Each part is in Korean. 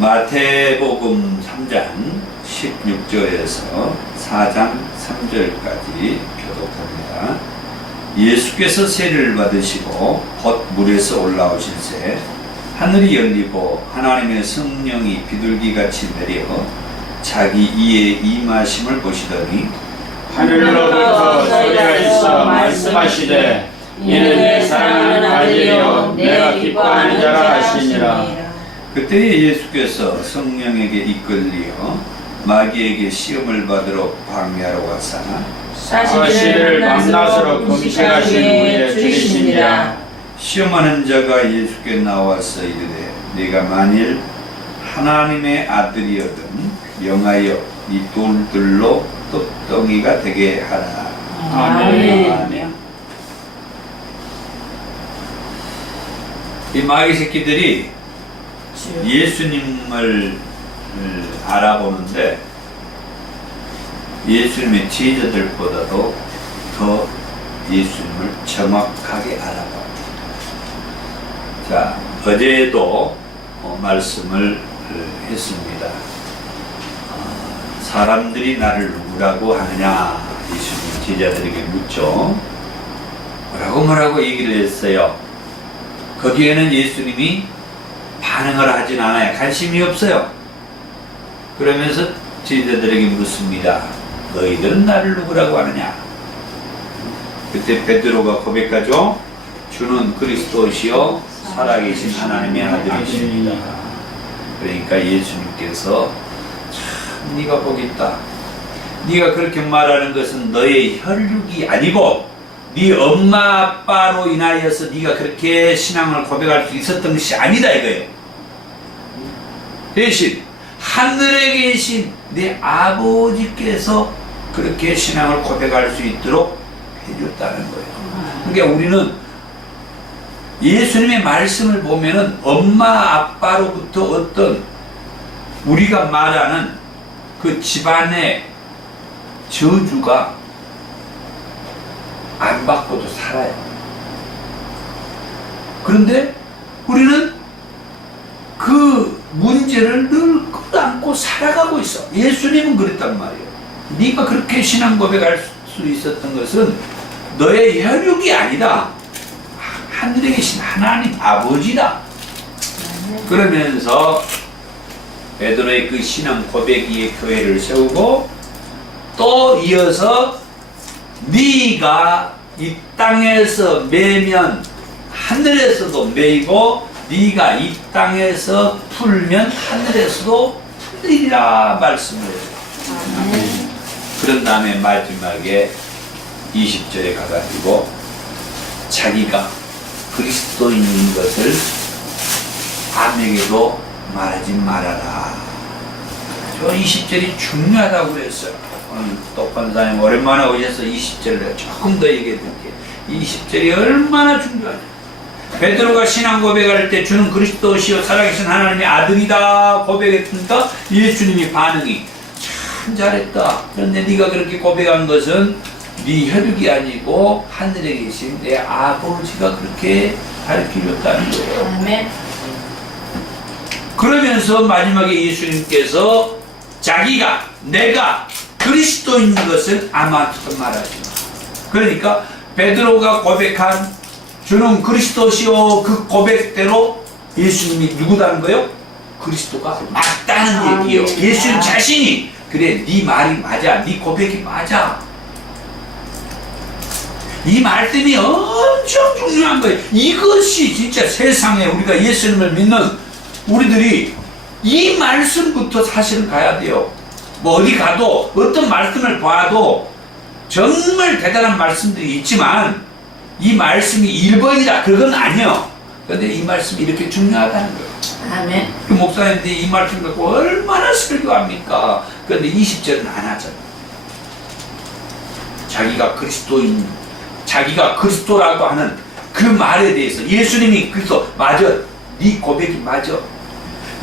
마태복음 3장 16절에서 4장 3절까지 교독합니다. 예수께서 세례를 받으시고 곧 물에서 올라오실새 하늘이 열리고 하나님의 성령이 비둘기같이 내려 자기 이에 임하심을 보시더니 하늘로부터 소리가 있어 말씀하시되 이는 내 사랑하는 아들이요 내가 기뻐하는 자라 하시니라. 그때 예수께서 성령에게 이끌리어 마귀에게 시험을 받으러 광야로 가사 사시를 밤낮으로 금식하신 후에 죽이시니라. 시험하는 자가 예수께 나와서 이르되 네가 만일 하나님의 아들이거든 명하여 이 돌들로 떡덩이가 되게 하라. 아멘. 아멘. 이 마귀 새끼들이 예수님을 알아보는데 예수님의 제자들보다도 더 예수님을 정확하게 알아봅니다. 자, 어제도 말씀을 했습니다. 사람들이 나를 누구라고 하느냐 예수님 제자들에게 묻죠. 뭐라고 얘기를 했어요. 거기에는 예수님이 반응을 하진 않아요. 관심이 없어요. 그러면서 제자들에게 묻습니다. 너희들은 나를 누구라고 하느냐? 그때 베드로가 고백하죠. 주는 그리스도시요 살아계신 하나님의 아들이십니다. 그러니까 예수님께서 참 네가 복있다. 네가 그렇게 말하는 것은 너의 혈육이 아니고 네 엄마 아빠로 인하여서 네가 그렇게 신앙을 고백할 수 있었던 것이 아니다 이거예요. 대신 하늘에 계신 네 아버지께서 그렇게 신앙을 고백할 수 있도록 해줬다는 거예요. 그러니까 우리는 예수님의 말씀을 보면은 엄마 아빠로부터 어떤 우리가 말하는 그 집안의 저주가 안 받고도 살아요. 그런데 우리는 그 문제를 늘 끌어안고 살아가고 있어. 예수님은 그랬단 말이에요. 네가 그렇게 신앙 고백할 수 있었던 것은 너의 혈육이 아니다. 하늘에 계신 하나님 아버지다. 그러면서 베드로의 그 신앙 고백 위에 교회를 세우고 또 이어서 네가 이 땅에서 매면 하늘에서도 매이고 네가 이 땅에서 풀면 하늘에서도 풀리리라 말씀을 해요. 그런 다음에 마지막에 20절에 가가지고 자기가 그리스도인인 것을 아무에게도 말하지 말아라. 저 20절이 중요하다고 그랬어요. 오늘 또 권사님 오랜만에 오셔서 20절을 조금 더 얘기해 드릴게요. 20절이 얼마나 중요하냐. 베드로가 신앙 고백할 때 주는 그리스도시요 살아계신 하나님의 아들이다 고백했으니까 예수님이 반응이 참 잘했다. 그런데 네가 그렇게 고백한 것은 네 혈육이 아니고 하늘에 계신 내 아버지가 그렇게 가르쳐줬다는 거예요. 아멘. 그러면서 마지막에 예수님께서 자기가 내가 그리스도인 것을 아무한테도 말하지 마. 그러니까 베드로가 고백한 주는 그리스도시요 그 고백대로 예수님이 누구다는 거예요? 그리스도가 맞다는 얘기예요. 예수님 자신이 그래 네 말이 맞아. 네 고백이 맞아. 이 말씀이 엄청 중요한 거예요. 이것이 진짜 세상에 우리가 예수님을 믿는 우리들이 이 말씀부터 사실은 가야 돼요. 뭐 어디 가도 어떤 말씀을 봐도 정말 대단한 말씀들이 있지만 이 말씀이 1번이다 그건 아니에요. 그런데 이 말씀이 이렇게 중요하다는 거예요. 아멘. 그 목사님들이 이 말씀 갖고 얼마나 설교합니까? 그런데 20절은 안 하잖아요. 자기가 그리스도인, 자기가 그리스도라고 하는 그 말에 대해서 예수님이 그리스도 맞아. 네 고백이 맞아.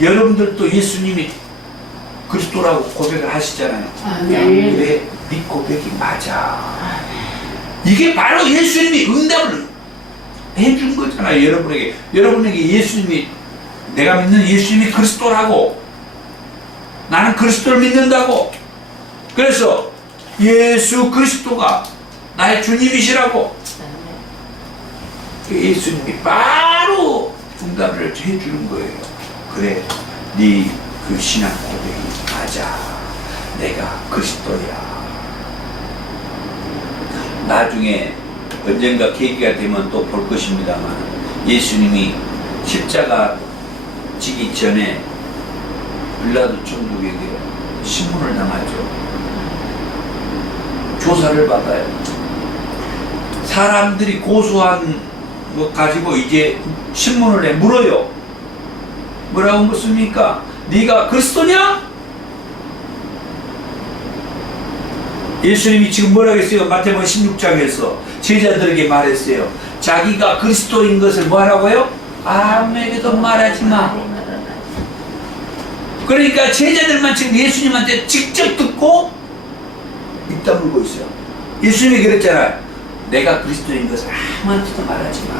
여러분들도 예수님이 그리스도라고 고백을 하시잖아요. 아멘. 그래, 네 고백이 맞아. 이게 바로 예수님이 응답을 해준 거잖아요. 여러분에게 예수님이 내가 믿는 예수님이 그리스도라고 나는 그리스도를 믿는다고. 그래서 예수 그리스도가 나의 주님이시라고. 예수님이 바로 응답을 해주는 거예요. 그래, 네 그 신앙 고백이 맞아. 내가 그리스도야. 나중에 언젠가 계기가 되면 또 볼 것입니다만, 예수님이 십자가 지기 전에 빌라도 총독에게 신문을 당하죠. 조사를 받아요. 사람들이 고소한 것 가지고 이제 신문을 내 물어요. 뭐라고 묻습니까? 네가 그리스도냐? 예수님이 지금 뭐라고 했어요? 마태복음 16장에서 제자들에게 말했어요. 자기가 그리스도인 것을 뭐라고요? 아무에게도 말하지 마. 그러니까 제자들만 지금 예수님한테 직접 듣고 입 다물고 있어요. 예수님이 그랬잖아요. 내가 그리스도인 것을 아무한테도 말하지 마.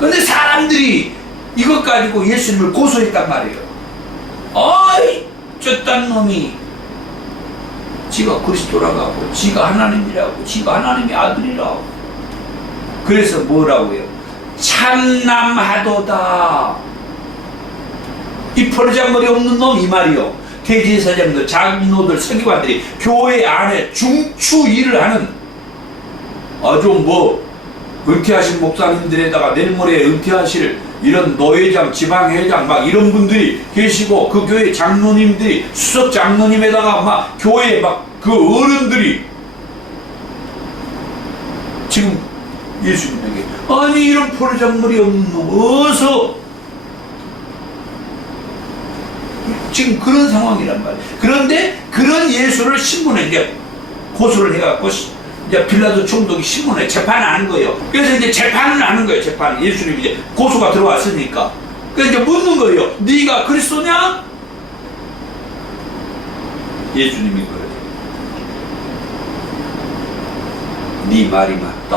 근데 사람들이 이것 가지고 예수님을 고소했단 말이에요. 어이, 저딴 놈이 지가 그리스도라고 하고, 지가 하나님이라고, 지가 하나님의 아들이라고. 그래서 뭐라고 해요? 참남하도다. 이 버르장머리 없는 놈, 이 말이요. 대제사장들, 장로들, 서기관들이 교회 안에 중추 일을 하는 아주 은퇴하신 목사님들에다가 내일 모레 은퇴하실 이런 노회장, 지방회장 막 이런 분들이 계시고, 그 교회 장로님들이, 수석 장로님에다가 막 교회 막 그 어른들이 지금 예수님에게, 아니 이런 버르장머리 없는 놈 어서, 지금 그런 상황이란 말이에요. 그런데 그런 예수를 신문에 이제 고소를 해갖고 이제 빌라도 총독이 신문에 재판을 하는 거예요. 그래서 이제 재판을 하는 거예요. 재판. 예수님이 이제 고소가 들어왔으니까. 그래서 이제 묻는 거예요. 네가 그리스도냐? 예수님이 그러죠. 네 말이 맞다.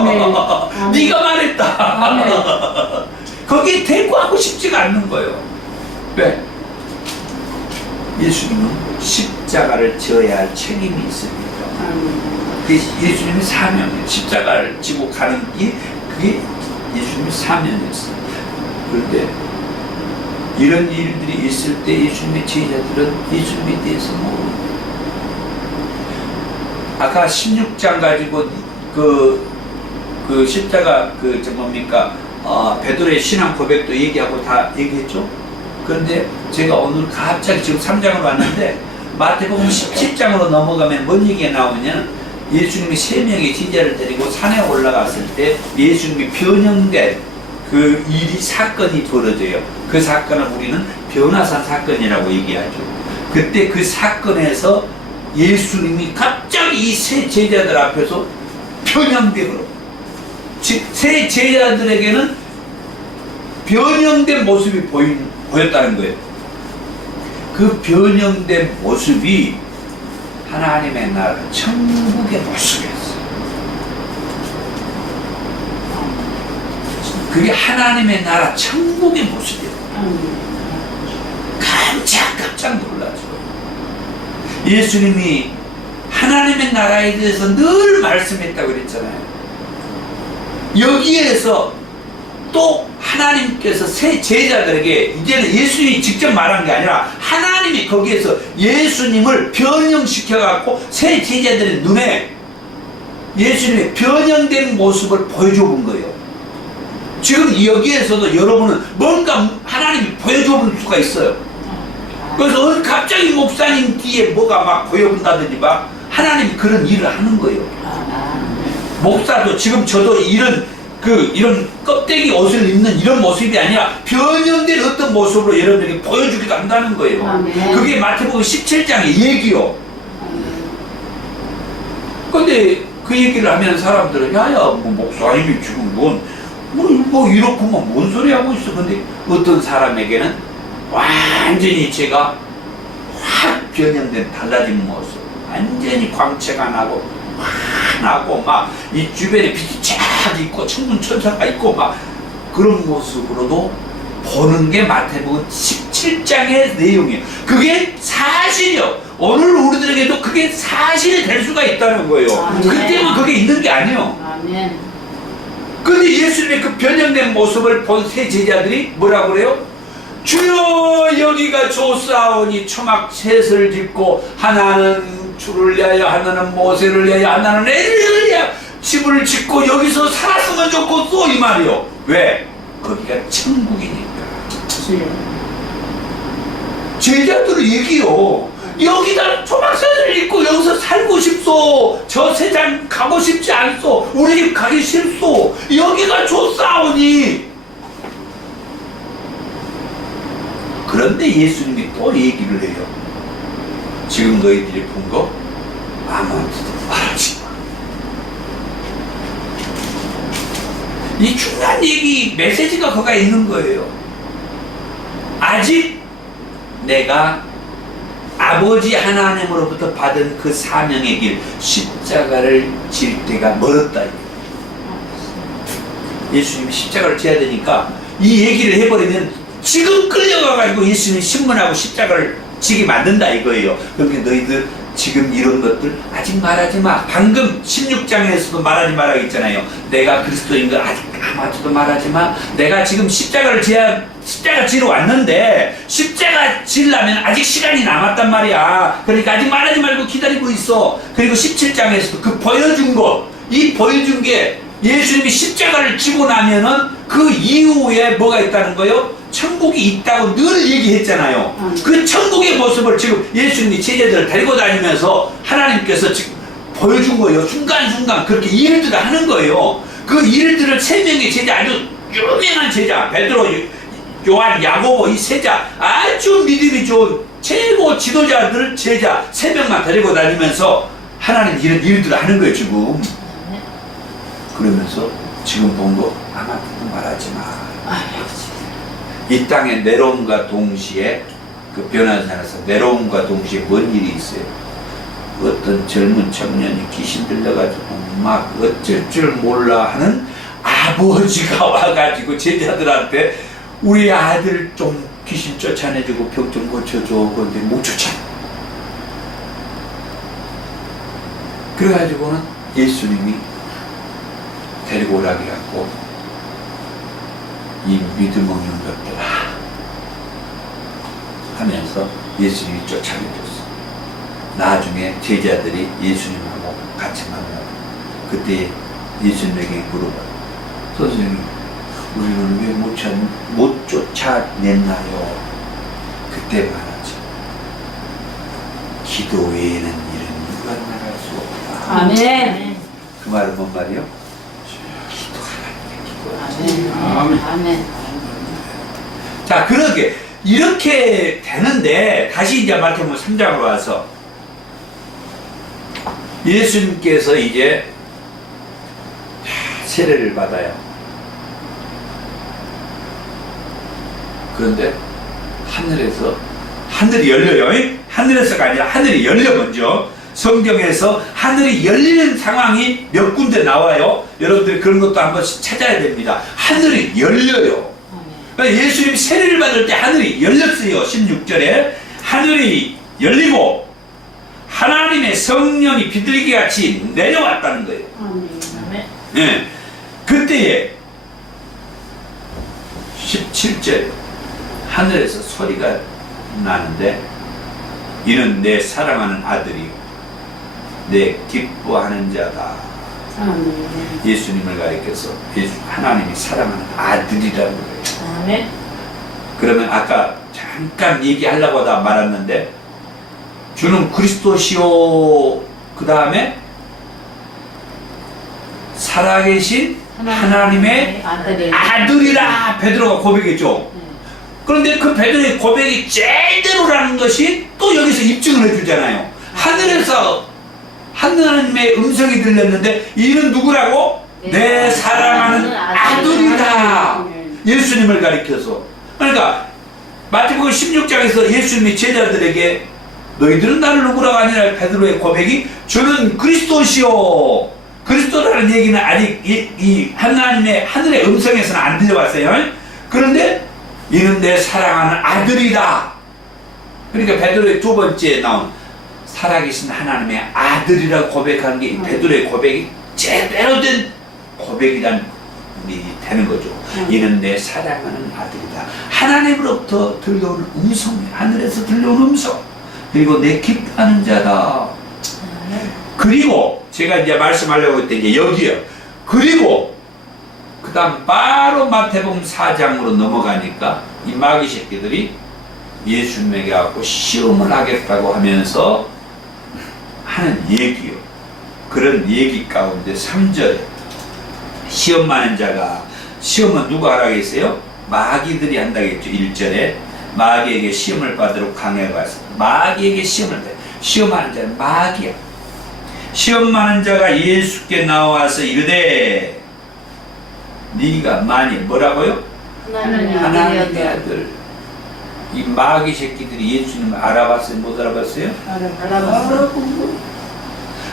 아멘. 네가 말했다. 아멘. 거기에 대꾸하고 싶지가 않는 거예요. 왜? 예수님은 십자가를 져야 할 책임이 있습니다. 예수님의 사명이에요. 십자가를 지고 가는 게 그게 예수님의 사명이었어요. 그런데 이런 일들이 있을 때 예수님의 제자들은 예수님에 대해서 모르고, 아까 16장 가지고 그 십자가 뭡니까? 베드로의 신앙 고백도 얘기하고 다 얘기했죠. 그런데 제가 오늘 갑자기 지금 3장으로 왔는데 마태복음 17장으로 넘어가면 뭔 얘기가 나오냐면, 예수님이 3명의 제자를 데리고 산에 올라갔을 때 예수님이 변형된 그 일이, 사건이 벌어져요. 그 사건을 우리는 변화산 사건이라고 얘기하죠. 그때 그 사건에서 예수님이 갑자기 이 세 제자들 앞에서 변형되고, 세 제자들에게는 변형된 모습이 보였다는 거예요. 그 변형된 모습이 하나님의 나라, 천국의 모습이었어요. 그게 하나님의 나라, 천국의 모습이었어요. 깜짝 놀라죠. 예수님이 하나님의 나라에 대해서 늘 말씀했다고 그랬잖아요. 여기에서 또 하나님께서 새 제자들에게, 이제는 예수님이 직접 말한 게 아니라 하나님이 거기에서 예수님을 변형시켜갖고 새 제자들의 눈에 예수님의 변형된 모습을 보여줘 본 거예요. 지금 여기에서도 여러분은 뭔가 하나님이 보여줘 볼 수가 있어요. 그래서 갑자기 목사님 뒤에 뭐가 막 보여본다든지 막 하나님이 그런 일을 하는 거예요. 목사도 지금 저도 이런 껍데기 옷을 입는 이런 모습이 아니라 변형된 어떤 모습으로 여러분에게 보여주기도 한다는 거예요. 그게 마태복음 17장의 얘기요. 근데 그 얘기를 하면 사람들은, 야야, 뭐 목사님이 지금 뭐 이렇구만 뭔 소리 하고 있어. 근데 어떤 사람에게는 완전히 제가 확 변형된 달라진 모습, 완전히 광채가 나고 환하고 막 이 주변에 빛이 쫙 있고 천문 천사가 있고 막 그런 모습으로도 보는 게 마태복음 17장의 내용이에요. 그게 사실이요. 오늘 우리들에게도 그게 사실이 될 수가 있다는 거예요. 아멘. 그때만 그게 있는 게 아니에요. 아멘. 근데 예수님의 그 변형된 모습을 본 세 제자들이 뭐라고 그래요? 주여 여기가 좋사오니 초막 셋을 짓고 하나는 주를 위하여 하나는 모세를 위하여 하나는 엘리를 위하여 집을 짓고 여기서 살았으면 좋고 또 이 말이요. 왜? 거기가 천국이니까. 제자들은 얘기요. 여기다 초막셋을 짓고 여기서 살고 싶소. 저 세상 가고 싶지 않소. 우리 집 가기 싫소. 여기가 좋사오니. 그런데 예수님이 또 얘기를 해요. 지금 너희들이 본 거 아무한테도 말하지 마. 이 중요한 얘기 메시지가 거기에 있는 거예요. 아직 내가 아버지 하나님으로부터 받은 그 사명의 길 십자가를 질 때가 멀었다. 예수님이 십자가를 져야 되니까 이 얘기를 해버리면 지금 끌려가가지고 예수님이 신문하고 십자가를 지게 만든다 이거예요. 그러니까 너희들 지금 이런 것들 아직 말하지 마. 방금 16장에서도 말하지 말라고 했잖아요. 내가 그리스도인 걸 아직 아무한테도 말하지 마. 내가 지금 십자가 지러 왔는데 십자가 지려면 아직 시간이 남았단 말이야. 그러니까 아직 말하지 말고 기다리고 있어. 그리고 17장에서도 그 보여준 거, 이 보여준 게 예수님이 십자가를 지고 나면은 그 이후에 뭐가 있다는 거요? 천국이 있다고 늘 얘기했잖아요. 그 천국의 모습을 지금 예수님이 제자들을 데리고 다니면서 하나님께서 지금 보여준 거예요. 순간순간 그렇게 일들을 하는 거예요. 그 일들을 세 명의 제자, 아주 유명한 제자, 베드로, 요한, 야고보 이 세자, 아주 믿음이 좋은 최고 지도자들 제자 세 명만 데리고 다니면서 하나님 이런 일들을 하는 거예요 지금. 그러면서 지금 본 거 아무한테도 말하지 마. 이 땅에 내려옴과 동시에 그 변화산에서 내려옴과 동시에 뭔 일이 있어요? 어떤 젊은 청년이 귀신 들려가지고 막 어쩔 줄 몰라 하는 아버지가 와가지고 제자들한테 우리 아들 좀 귀신 쫓아내주고 병 좀 고쳐줘. 그런데 못 쫓아. 그래가지고는 예수님이 데리고 오라고 해갖고 이 믿음 없는 것들아 하면서 예수님이 쫓아내줬어. 나중에 제자들이 예수님하고 같이 만나고 그때 예수님에게 물어봐. 선생님 우리는 왜 못 쫓아냈나요? 그때 말하지. 기도 외에는 일은 누가 나갈 수 없다. 아멘. 그 말은 뭔 말이요? 아멘. 아멘. 자, 그렇게 이렇게 되는데 다시 이제 마태복음 3장으로 와서 예수님께서 이제 세례를 받아요. 그런데 하늘에서 하늘이 열려요. 하늘에서가 아니라 하늘이 열려 먼저. 성경에서 하늘이 열리는 상황이 몇 군데 나와요. 여러분들이 그런 것도 한번 찾아야 됩니다. 하늘이 열려요. 그러니까 예수님이 세례를 받을 때 하늘이 열렸어요. 16절에 하늘이 열리고 하나님의 성령이 비둘기 같이 내려왔다는 거예요. 네. 그때에 17절 하늘에서 소리가 나는데 이는 내 사랑하는 아들이요 내 기뻐하는 자다. 예수님을 가리켜서 하나님이 사랑하는 아들이라는 거예요. 아멘. 그러면 아까 잠깐 얘기하려고 하다 말았는데 주는 그리스도시요 그 다음에 살아계신 하나님의 아들이라 베드로가 고백했죠. 그런데 그 베드로의 고백이 제대로라는 것이 또 여기서 입증을 해주잖아요. 하늘에서 하나님의 음성이 들렸는데 이는 누구라고? 내 사랑하는 아들이다. 예수님을 가리켜서. 그러니까 마태복음 16장에서 예수님이 제자들에게 너희들은 나를 누구라고 하니라 베드로의 고백이 저는 그리스도시요. 그리스도라는 얘기는 아직 이 하나님의 하늘의 음성에서는 안 들려왔어요. 그런데 이는 내 사랑하는 아들이다. 그러니까 베드로의 두 번째 나온 살아계신 하나님의 아들이라고 고백하는 게 베드로의 고백이 제대로 된 고백이란 일이 되는 거죠. 이는 내 사랑하는 아들이다. 하나님으로부터 들려오는 음성이에요. 하늘에서 들려오는 음성. 그리고 내 기뻐하는 자다. 그리고 제가 이제 말씀하려고 했던 게 여기요. 그리고 그 다음 바로 마태복음 4장으로 넘어가니까 이 마귀 새끼들이 예수님에게 갖고 시험을 하겠다고 하면서 하는 얘기요. 그런 얘기 가운데 3절에 시험 많은 자가, 시험은 누가 하라고 했어요? 마귀들이 한다고 했죠. 1절에 마귀에게 시험을 받으러 강에 가서 마귀에게 시험을 받아. 시험하는 자는 마귀야. 시험 많은 자가 예수께 나와서 이르되 네가 만일 뭐라고요? 하나님의 아들. 이 마귀 새끼들이 예수님을 알아봤어요? 못 알아봤어요? 알아봤어요.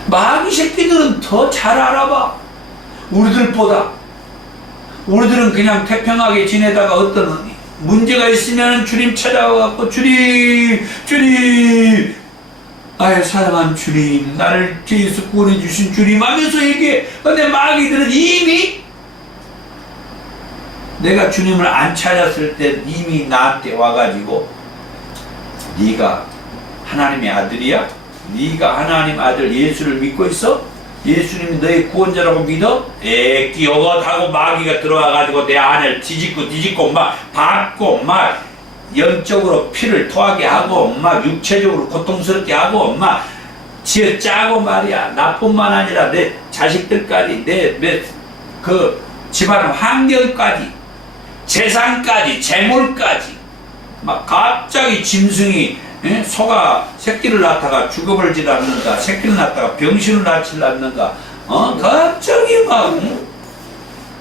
마귀 새끼들은 더 잘 알아봐. 우리들보다. 우리들은 그냥 태평하게 지내다가 어떤 문제가 있으면 주님 찾아와갖고 주님 아예 사랑하는 주님, 나를 죄에서 구원해 주신 주님 하면서 얘기해. 근데 마귀들은 이미 내가 주님을 안 찾았을 때 이미 나한테 와가지고 네가 하나님의 아들이야? 네가 하나님 아들 예수를 믿고 있어? 예수님이 너의 구원자라고 믿어? 끼어것 하고 마귀가 들어와가지고 내 안을 뒤집고 막 받고 막 영적으로 피를 토하게 하고 막 육체적으로 고통스럽게 하고 막 지어짜고 말이야. 나뿐만 아니라 내 자식들까지 내 그 집안 환경까지 재산까지 재물까지 막 갑자기 짐승이 소가 새끼를 낳다가 죽어버리지 않는가, 새끼를 낳다가 병신을 낳지 않는가, 갑자기 막.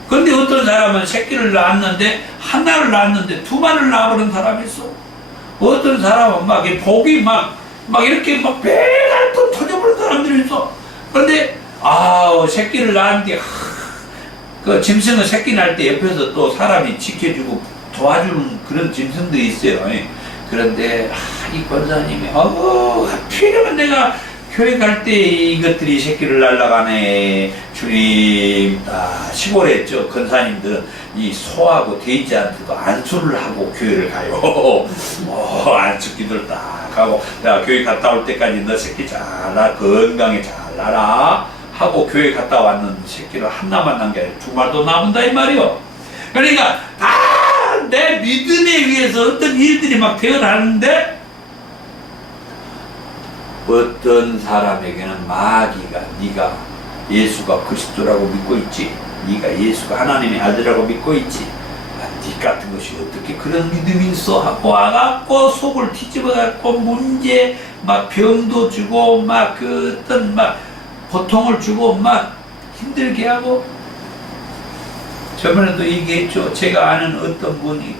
근데 어떤 사람은 새끼를 낳았는데 하나를 낳았는데 두 마리를 낳아버린 사람이 있어. 어떤 사람은 막 복이 막 이렇게 막 배가 한 번 터져버린 사람들이 있어. 그런데 새끼를 낳았는데 그 짐승은 새끼 낳을 때 옆에서 또 사람이 지켜주고 도와주는 그런 짐승들이 있어요. 그런데 이 권사님이 하필이면 내가 교회 갈 때 이것들이 새끼를 날라가네. 주님, 시골에 있죠. 권사님들은 이 소하고 돼지한테도 안수를 하고 교회를 가요. 안수 기도를 딱 하고 내가 교회 갔다 올 때까지 너 새끼 잘 나, 건강히 잘 나라 하고 교회 갔다 왔는 새끼를 하나만 남게 아니라 두 마리도 남은다 이 말이요. 그러니까 내 믿음에 의해서 어떤 일들이 막 태어나는데 어떤 사람에게는 마귀가 네가 예수가 그리스도라고 믿고 있지, 네가 예수가 하나님의 아들이라고 믿고 있지, 네 같은 것이 어떻게 그런 믿음이 있어 하고 와갖고 속을 뒤집어갖고 문제 막 병도 주고 막 그 어떤 막 고통을 주고 막 힘들게 하고. 저번에도 얘기했죠. 제가 아는 어떤 분이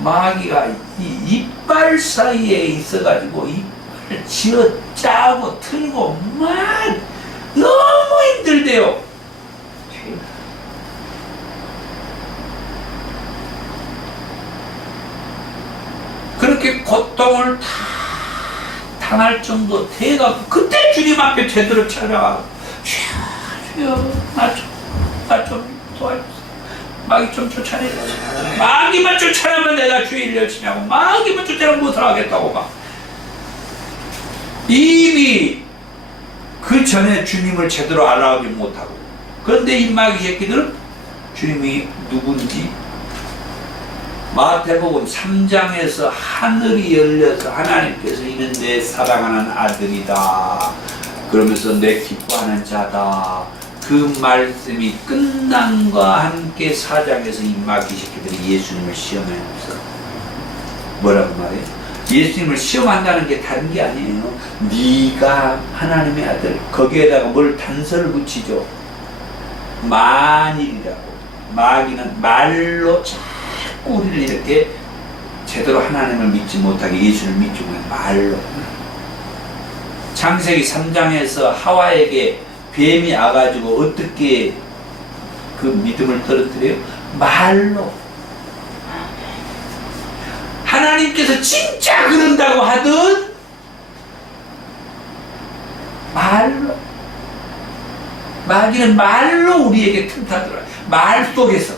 마귀가 이 이빨 사이에 있어가지고 이빨을 쥐어 짜고 틀고 막 너무 힘들대요. 그렇게 고통을 다 당할 정도 돼가고 그때 주님 앞에 제대로 찾아가고 주여 나 좀 도와주세요. 마귀 좀 쫓아내라. 마귀만 쫓아내면 내가 주일 열심히 하고 마귀만 쫓아내면 못을 하겠다고 막. 이미 그 전에 주님을 제대로 알아보지 못하고. 그런데 이 마귀 새끼들은 주님이 누군지 마태복음 3장에서 하늘이 열려서 하나님께서 이는 내 사랑하는 아들이다 그러면서 내 기뻐하는 자다 그 말씀이 끝남과 함께 4장에서 이 마귀 새끼들이 예수님을 시험하면서 뭐라고 말해요? 예수님을 시험한다는 게 다른 게 아니에요. 네가 하나님의 아들. 거기에다가 뭘 단서를 붙이죠. 만일이라고. 마귀는 말로 자꾸 우리를 이렇게 제대로 하나님을 믿지 못하게 예수를 믿지 못하게 말로. 창세기 3장에서 하와에게 뱀이 와가지고 어떻게 그 믿음을 떨어뜨려요? 말로. 하나님께서 진짜 그런다고 하든 말로 마귀는 말로 우리에게 틈타더라. 말 속에서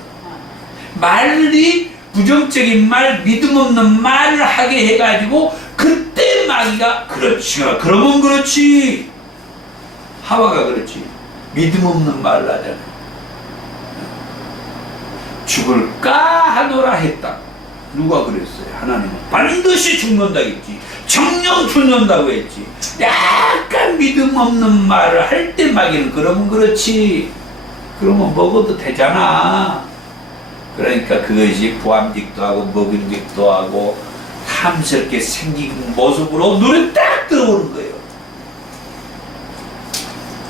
말이 부정적인 말, 믿음 없는 말을 하게 해가지고 그때 마귀가 그렇지, 그러면 그렇지. 하와가 그렇지. 믿음 없는 말을 하잖아. 죽을까 하노라 했다. 누가 그랬어요? 하나님은 반드시 죽는다 했지. 정령 죽는다고 했지. 약간 믿음 없는 말을 할 때 마귀는 그러면 그렇지. 그러면 먹어도 되잖아. 그러니까 그것이 부함직도 하고 먹음직도 하고 탐스럽게 생긴 모습으로 눈에 딱 들어오는 거예요.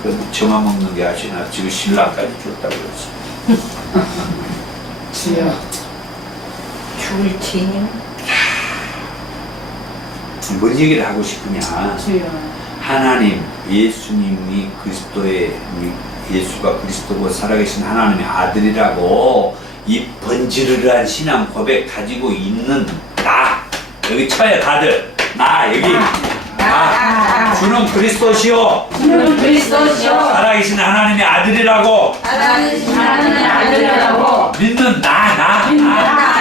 그럼 저만 먹는 게 아시나? 지금 신랑까지 줬다고 그랬어. 주여. 줄치님. 뭔 얘기를 하고 싶으냐? 주여. 하나님, 예수님이 그리스도의, 예수가 그리스도고 살아계신 하나님의 아들이라고 이 번지르르한 신앙 고백 가지고 있는 나, 여기 쳐요 다들. 나 여기. 나. 주는 그리스도시요. 주는 그리스도시요. 살아계신 하나님의 아들이라고 하나님의 아들이라고 믿는 나.